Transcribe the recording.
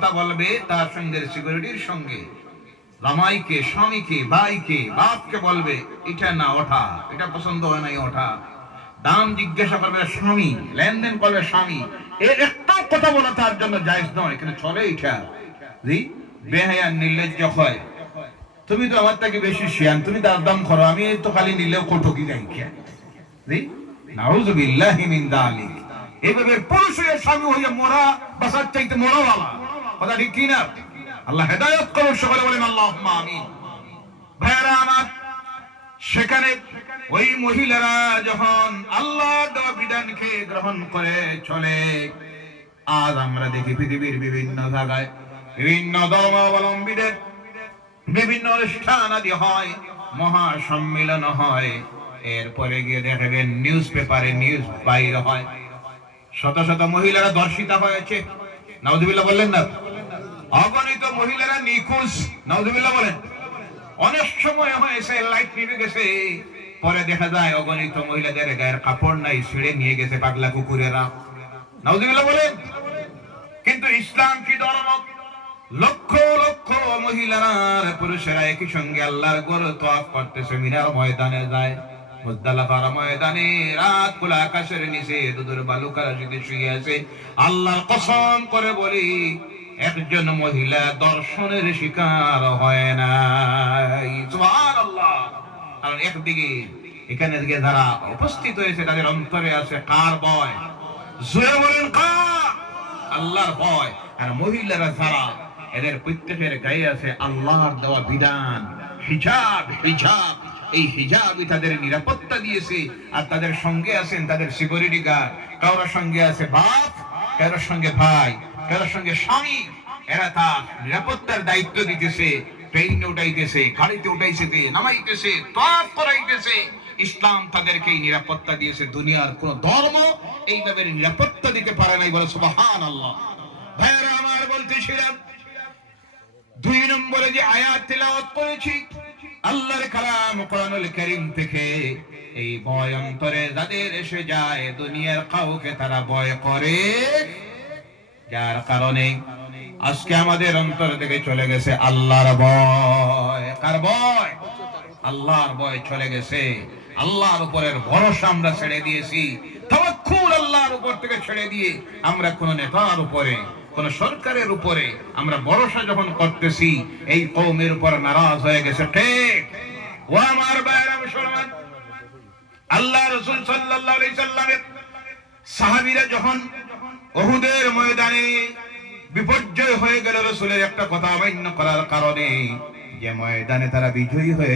কথা বলবে তার সঙ্গে সিকিউরিটির সঙ্গে জামাইকে, স্বামীকে, ভাইকে, বাপকে বলবে এটা না ওঠা, এটা পছন্দ হয় নাই ওঠা। দাম জিজ্ঞাসা করবে স্বামী, লেনদেন করবে স্বামী, এর একটা কথা বলা তার জন্য জায়েজ নয়, কিন্তু চলে এটা। জি, বেহায়া নির্লজ্জ হয়, তুমি তো আমার থেকে বেশি শিয়ান, তুমি তার দাম করো, আমি তো খালি নিলেও কটকি যাই। জি, নাউযুবিল্লাহি মিন যালিক। এইভাবে পুরুষ হয়ে স্বামী হইয়া মরা বাসার চাইতে মরাওয়ালা, কথা ঠিক কি না? আল্লাহ হেদায়েত করুন, সকলে বলেন আল্লাহুম্মা আমিন। ভাইরা আমার, সেখানে ওই মহিলারা যখন আল্লাহর দেওয়া বিধানকে গ্রহণ করে চলে, আজ আমরা দেখি পৃথিবীর বিভিন্ন জায়গায় বিভিন্ন ধর্মাবলম্বীদের বিভিন্ন অনুষ্ঠান আদি হয়, মহা সম্মেলন হয়, এরপরে গিয়ে দেখবেন নিউজ পেপারে নিউজ বাইর হয় শত শত মহিলারা ধর্ষিতা হয়েছে। নাউযুবিল্লাহ বললেন না? অগণিত মহিলারা নিখোঁজ। নাউযুবিল্লাহ বলেন। অনেক সময় হয়েছে লাইট নিভে গেছে, পরে দেখা যায় অগণিত মহিলাদের গায়ের কাপড় নাই, ছিঁড়ে নিয়ে গেছে পাগলা কুকুরেরা। নাউযুবিল্লাহ বলেন। কিন্তু ইসলাম কি ধর্ম? লক্ষ লক্ষ মহিলারা পুরুষেরা একই সঙ্গে আল্লাহর ঘর তওয়াফ করতেছে, মিনার ময়দানে যায়, মুজদালিফার ময়দানে রাত খোলা আকাশের নিচে দুধুর বালুকা রাশিতে শুয়ে আছে। আল্লাহর কসম করে বলি, একজন মহিলা দর্শনের শিকার হয় না। সুবহানাল্লাহ। কারণ একদিকে এখানে দিকে যারা উপস্থিত হয়েছে তাদের অন্তরে আছে কার ভয়? জোরে বলেন কার? আল্লাহর ভয়। আর মহিলারা যারা, এদের প্রত্যেকের গায়ে আছে আল্লাহর দেওয়া বিধান, হিজাব। হিজাব, এই হিজাবই তাদের নিরাপত্তা দিয়েছে। আর তাদের সঙ্গে আছেন তাদের সিকিউরিটি গার্ড, কারোর সঙ্গে আছে বাপ, কারোর সঙ্গে ভাই, কারোর সঙ্গে স্বামী। এরা তার নিরাপত্তার দায়িত্ব দিতেছে, ট্রেনে উঠাইতেছে, গাড়িতে উঠাইছে, নামাইতেছে, তওয়াফ করাইতেছে। ইসলাম তাদেরকে নিরাপত্তা দিয়েছে। দুনিয়ার কোন ধর্ম এইভাবে নিরাপত্তা দিতে পারে নাই, বলে সুবহানাল্লাহ। ভাইরা আমার, বলতেছিলাম 2 নম্বরে যে আয়াত তেলাওয়াত করেছি আল্লাহর কালাম কোরআনুল কারীম থেকে, এই ভয় অন্তরে যাদের এসে যায়, দুনিয়ার কাউকে তারা ভয় করে, যার কারণে আজকে আমাদের অন্তর থেকে চলে গেছে আল্লাহর ভয়। কার ভয়? আল্লাহর ভয় চলে গেছে। আল্লাহর উপরের ভরসা আমরা ছেড়ে দিয়েছি। তাওয়াক্কুল আল্লাহর উপর থেকে ছেড়ে দিয়ে আমরা কোন নেতার উপরে, কোন সরকারের উপরে আমরা ভরসা যখন করতেছি, এই কওমের উপর নারাজ হয়ে গেছে। ঠিক? ও আমার ভাইরা মুসলমান, আল্লাহ রাসূল সাল্লাল্লাহু আলাইহি সাল্লামের সাহাবীরা যখন উহুদের ময়দানে বিপর্যয় হয়ে গেল রাসূলের একটা কথা অমান্য করার কারণে, যে ময়দানে তারা বিজয়ী হয়ে